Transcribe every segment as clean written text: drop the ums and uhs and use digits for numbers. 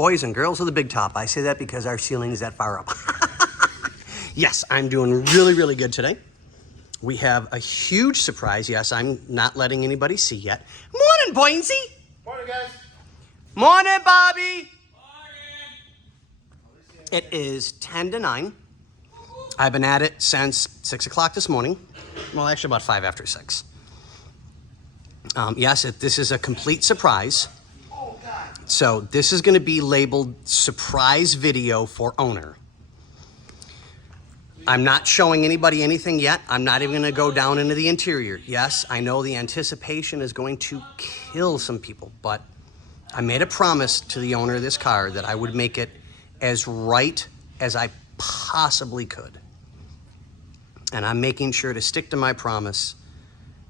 boys and girls with a big top. I say that because our ceiling is that far up. Yes, I'm doing really, really good today. We have a huge surprise. Yes, I'm not letting anybody see yet. Morning, Boinsy. Morning, guys. Morning, Bobby. Morning. It is 10 to 9. I've been at it since 6 o'clock this morning. Well, actually about 5 after 6. Yes, this is a complete surprise. So this is going to be labeled surprise video for owner. I'm not showing anybody anything yet. I'm not even going to go down into the interior. Yes, I know the anticipation is going to kill some people, but I made a promise to the owner of this car that I would make it as right as I possibly could. And I'm making sure to stick to my promise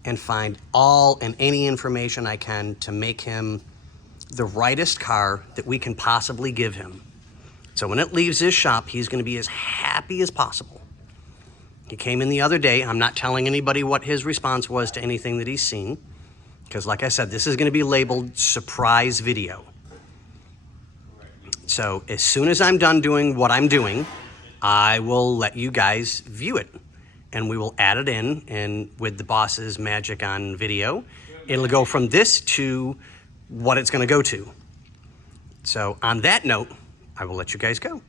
and find all and any information I can to make him the rightest car that we can possibly give him. So when it leaves his shop, he's going to be as happy as possible. He came in the other day. I'm not telling anybody what his response was to anything that he's seen, because like I said, this is going to be labeled surprise video. So as soon as I'm done doing what I'm doing, I will let you guys view it, and we will add it in, and with the boss's magic on video, it'll go from this to what it's going to go to. So on that note, I will let you guys go.